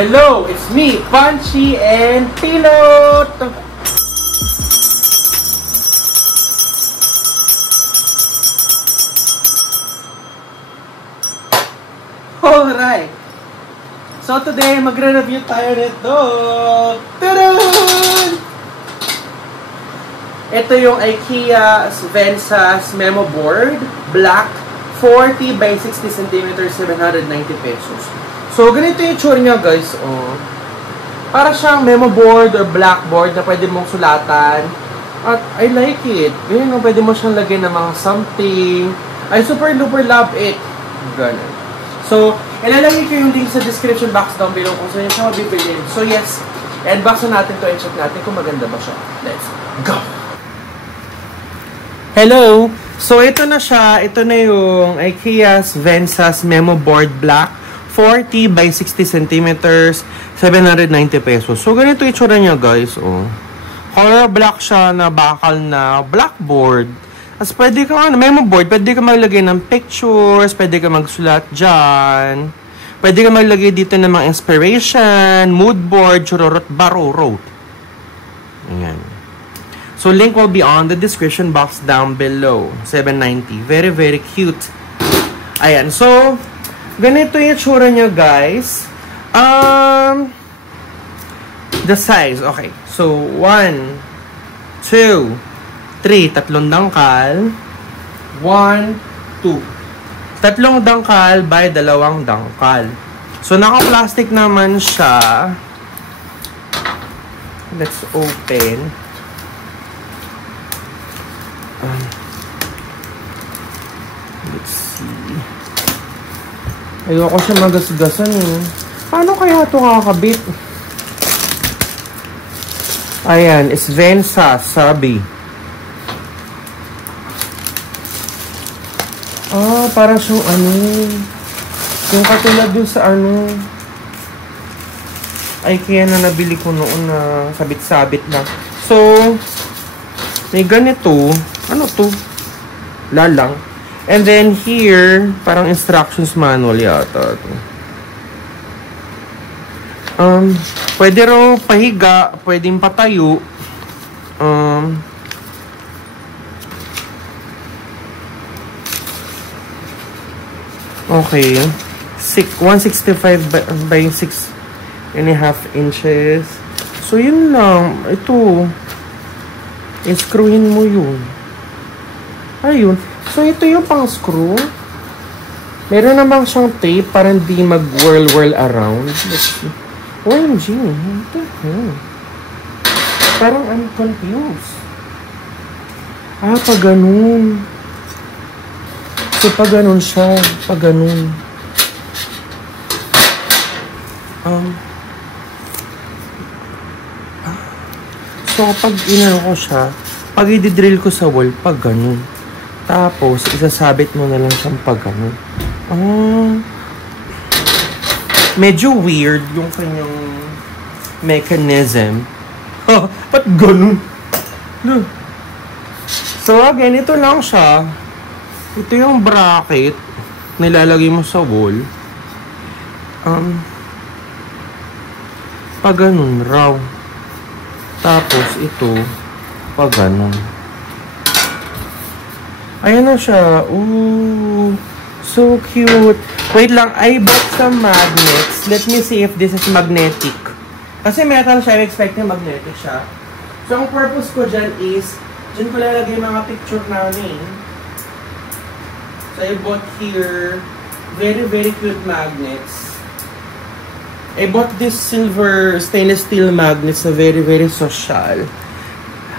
Hello, it's me, Punchy and Pilot! Alright! So today, magre-review tayo nito! Tadaan! Ito yung IKEA Vensas Memo Board, Black, 40 by 60 cm, 790 pesos. So, ganito yung itsura niya, guys. Oh. Para siyang memo board or blackboard na pwede mong sulatan. At I like it. Ganyan, pwede mo siyang lagyan ng mga something. I super duper love it. Ganun. So, ilalagay ko yung link sa description box down below kung saan siya mabibili. So, yes. Unbox na natin to and check natin kung maganda ba siya. Let's go! Hello! So, ito na siya. Ito na yung IKEA's Vensas Memo Board Black. 40 by 60 cm, 790 pesos. So, ganito yung itsura niya, guys. Oh. Color black siya na bakal na blackboard. As pwede ka, memo board, pwede ka maglagay ng pictures, pwede ka magsulat dyan. Pwede ka maglagay dito ng mga inspiration, mood board, chururot, barurot. Ayan. So, link will be on the description box down below. 790. Very, very cute. Ayan. So, ganito yung itsura niya, guys. The size. Okay. So, 1, 2, 3. Tatlong dangkal. 1, 2. Tatlong dangkal by dalawang dangkal. So, naka-plastic naman siya. Let's open. Let's see. Ayoko siya magasgasan eh. Paano kaya ito kakabit? Ayan, it's Vensas, sabi. Ah, para siyang ano. Yung katulad dun sa ano. Ay, kaya na nabili ko noon na sabit-sabit lang. So, may ganito. Ano to? Lalang. And then here, parang instructions manual yata ito. Pwede raw pahiga, pwedeng patayo. Okay. 165 by 6.5 inches. So, yun lang. Ito. I-screwin mo yun. Ayun. So, ito yung pang-screw. Meron namang siyang tape para hindi mag-whirl-whirl around. OMG. Ito. Parang I'm confused. Ah, pag ganun. So, pag ganun siya. Pag ganun. So, pag inano ko siya, pag i-drill ko sa wall, pag ganun. Tapos, isasabit mo na lang siyang pag ganun. Medyo weird yung kanyang mechanism. Ba't ganun? Look. So, again, ito lang siya. Ito yung bracket. Nilalagay mo sa wall. Pag ganun raw. Tapos, ito. Pag ganun. Ayan na siya. Ooh. So cute. Wait lang. I bought some magnets. Let me see if this is magnetic. Kasi metal siya. I'm expecting magnetic siya. So, ang purpose ko dyan is, dyan ko lalagay mga picture namin. So, I bought here very, very cute magnets. I bought this silver stainless steel magnets na very, very social.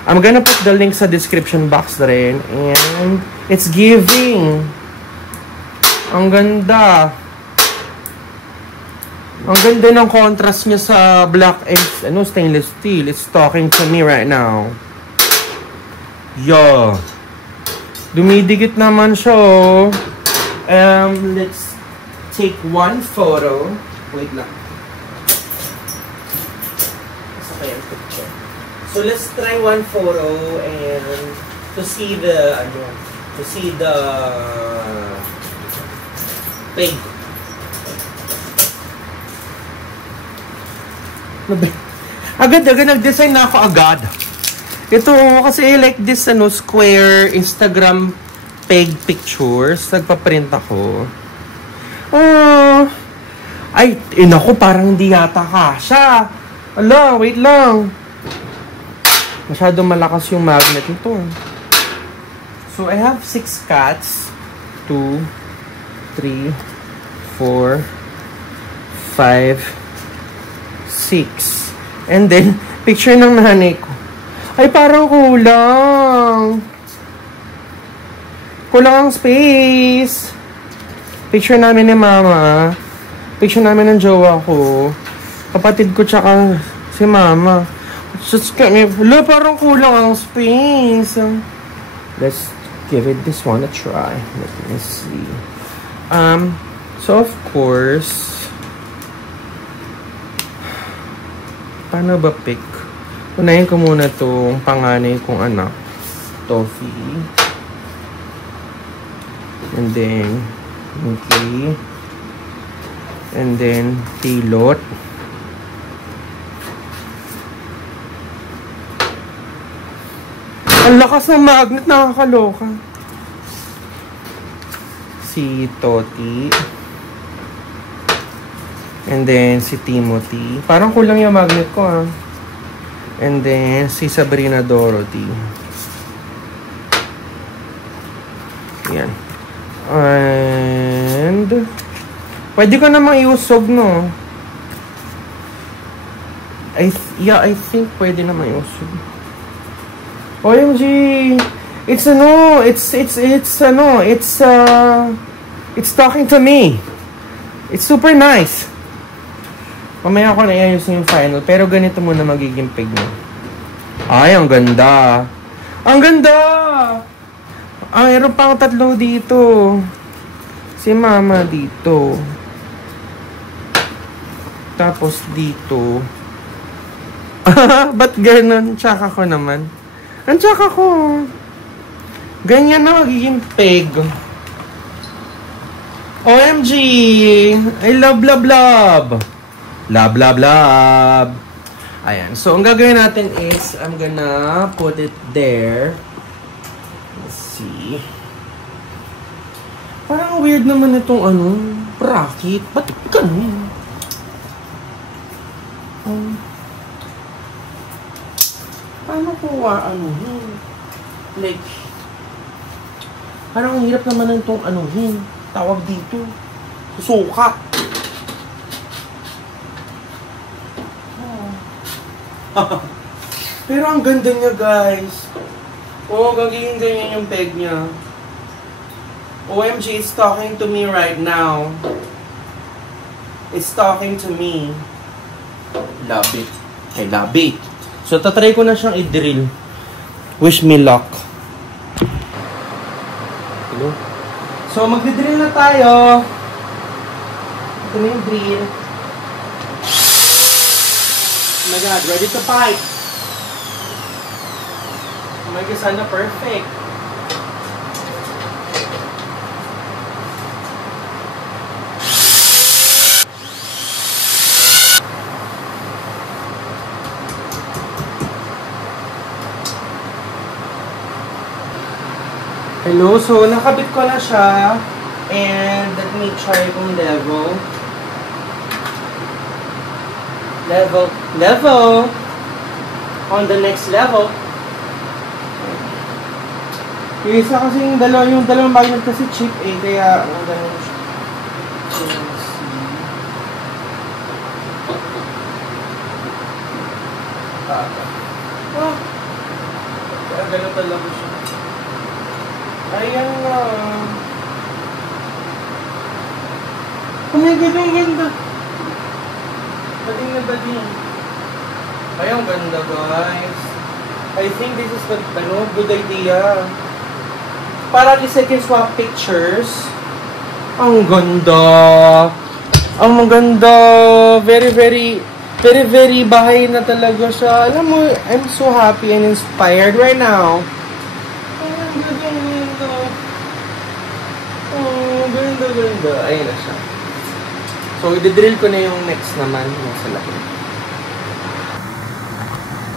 I'm gonna put the link sa description box rin. And it's giving. Ang ganda. Ang ganda ng contrast niya sa black and stainless steel. It's talking to me right now. Yeah. Dumidikit naman siya. Let's take one photo. Wait lang. So let's try one photo and to see the pig. Agad-agad nag-design na ako agad. Ito, kasi I like this, square Instagram peg pictures. Nagpa-print ako. Ay, naku, parang hindi yata kasha. Ala, wait lang. Masyadong malakas yung magnet nito. So, I have 6 cats. 2, 3, 4, 5, 6. And then, picture ng nanay ko. Ay, parang kulang. Kulang ang space. Picture namin ni mama. Picture namin ng jowa ko. Kapatid ko tsaka si mama. Just kami. Wala, parang kulang ang space. Let's give it this one a try. Let me see. So of course, paano ba pick? Unahin ko muna itong panganay kong anak. Toffee. And then, Mickey. And then, Tilot. Ang lakas ng magnet, nakakaloka. Si Toti. And then, si Timothy. Parang kulang yung magnet ko, ah. And then, si Sabrina Dorothy. Yan. And, pwede ko namang iusog, no? I think pwede namang iusog. OMG! It's talking to me. It's super nice. Mamaya ako na iayusin yung final, pero ganito muna magiging peg mo. Ay, ang ganda. Ang ganda! Mayroon pang 3 dito. Si mama dito. Tapos dito. Ba't ganun? Tsaka ko naman. Ang tsaka ko. Ganyan na magiging peg. OMG! I love, love, love! Love, love, love! Ayan. So, ang gagawin natin is, I'm gonna put it there. Let's see. Parang weird naman itong bracket. Ba't ganun? Paano kuha like, parang ang hirap naman itong tawag dito. Suka. Pero ang ganda niya, guys. Gagawin ganyan yung peg niya. OMG, it's talking to me right now. It's talking to me. Love it. I love it. So, tatry ko na siyang i-drill. Wish me luck. Hello? So, magdi-drill na tayo. Ito na yung drill. Oh my God, ready to pipe. Oh my God, sana perfect. Hello, so nakabit ko na siya. And let me try kung level. Level. On the next level. Yung isa kasi yung dalawang magnet kasi cheap kaya ganun siya. Kaya ganun talaga siya. Ayan na. Ang ganda. Bading na bading. Ay, ang ganda, guys. I think this is the good idea. Para at least I can swap pictures. Ang ganda. Ang ganda. Very, very, very, very bahay na talaga siya. Alam mo, I'm so happy and inspired right now. Ganda. Ayun na siya. So, i-drill ko na yung next naman. Yung sa laki.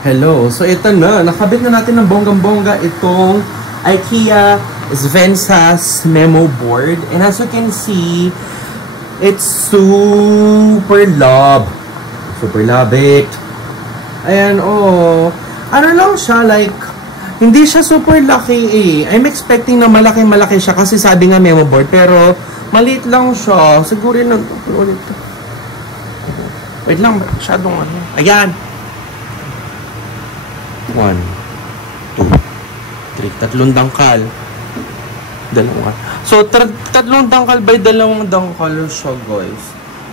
Hello. So, ito na. Nakabit na natin ng bonggang-bongga itong IKEA Svensas memo board. And as you can see, it's super love. Super love it. Ayan, oh. Ano lang siya, like, hindi siya super laki eh. I'm expecting na malaki-malaki siya kasi sabi nga memo board. Pero, maliit lang siya. Siguro na, wait lang, masyadong ano. Ayan. 1, 2, 3. Tatlong dangkal. Dalawa. So, tatlong dangkal by dalawang dangkal siya, guys.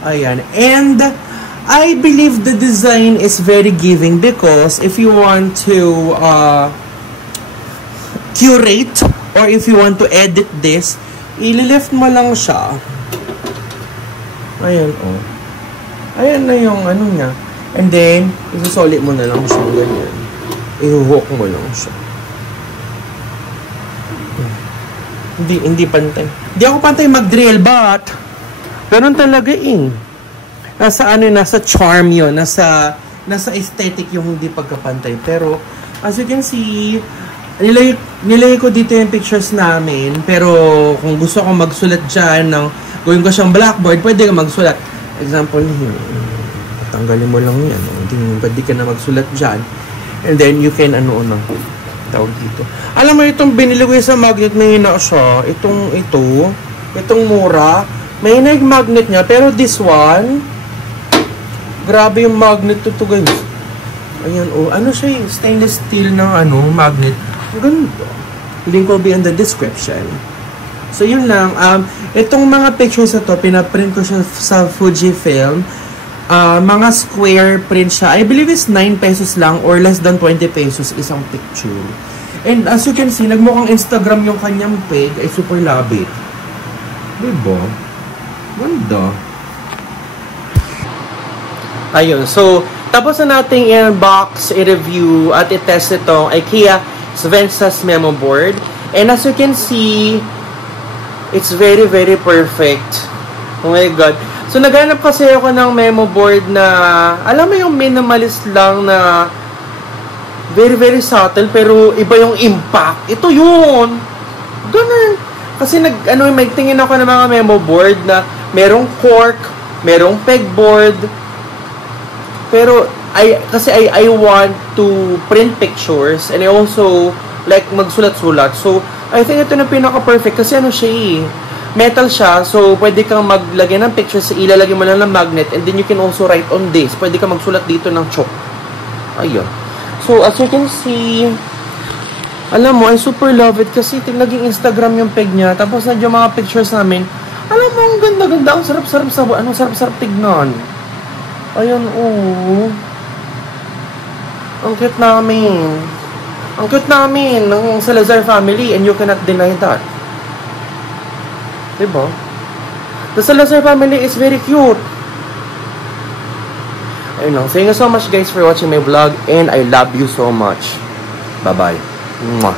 Ayan. And, I believe the design is very giving because if you want to curate or if you want to edit this, ililift mo lang siya. Ayan, oh. Ayan na yung ano niya. And then, isusulit mo na lang siya. Ganyan. I-hook mo lang siya. Hindi pantay. Hindi ako pantay mag-drill, but ganun talaga eh. Nasa charm yun. Nasa aesthetic yung hindi pagkapantay. Pero, as you can see, nilagay ko dito yung pictures namin. Pero, kung gusto ko magsulat dyan, gawin ko siyang blackboard, pwede ka magsulat. Example, tanggalin mo lang yan. Pwede ka na magsulat dyan. And then, you can, tawag dito. Alam mo, itong binili ko sa magnet, may hina siya. Itong mura. May nag-magnet niya. Pero this one, grabe yung magnet to guys. Ayan, oh. Ano siya, stainless steel ng, magnet. Ganda. Link will be in the description. So, yun lang. Itong mga pictures na to, pinaprint ko siya sa Fujifilm. Mga square print siya. I believe it's 9 pesos lang or less than 20 pesos isang picture. And as you can see, nagmukhang Instagram yung kanyang peg. I super love it. Diba? Ganda. Ayun. So, tapos na natin i-unbox, i-review, at i-test itong IKEA Svensas memo board. And as you can see, it's very, very perfect. Oh my God. So, naghanap kasi ako ng memo board na, alam mo yung minimalist lang na very, very subtle, pero iba yung impact. Ito yun. Ganun. Kasi may tingin ako ng mga memo board na merong cork, merong pegboard. Pero, I want to print pictures and I also like magsulat-sulat. So, I think ito na pinaka-perfect kasi siya eh. Metal siya, so pwede kang maglagay ng pictures, ilalagay mo lang ng magnet, and then you can also write on this. Pwede kang magsulat dito ng chalk. Ayun. So, as you can see, alam mo, I super love it kasi naging Instagram yung peg niya. Tapos yung mga pictures namin, alam mo, ang ganda-ganda, ang sarap-sarap tignan. Ayun, oh. Ang cute namin. Ang cute namin ng Salazar family, and you cannot deny that. Diba? The Salazar family is very cute. Ayun lang. Thank you so much guys for watching my vlog and I love you so much. Bye-bye. Mwah.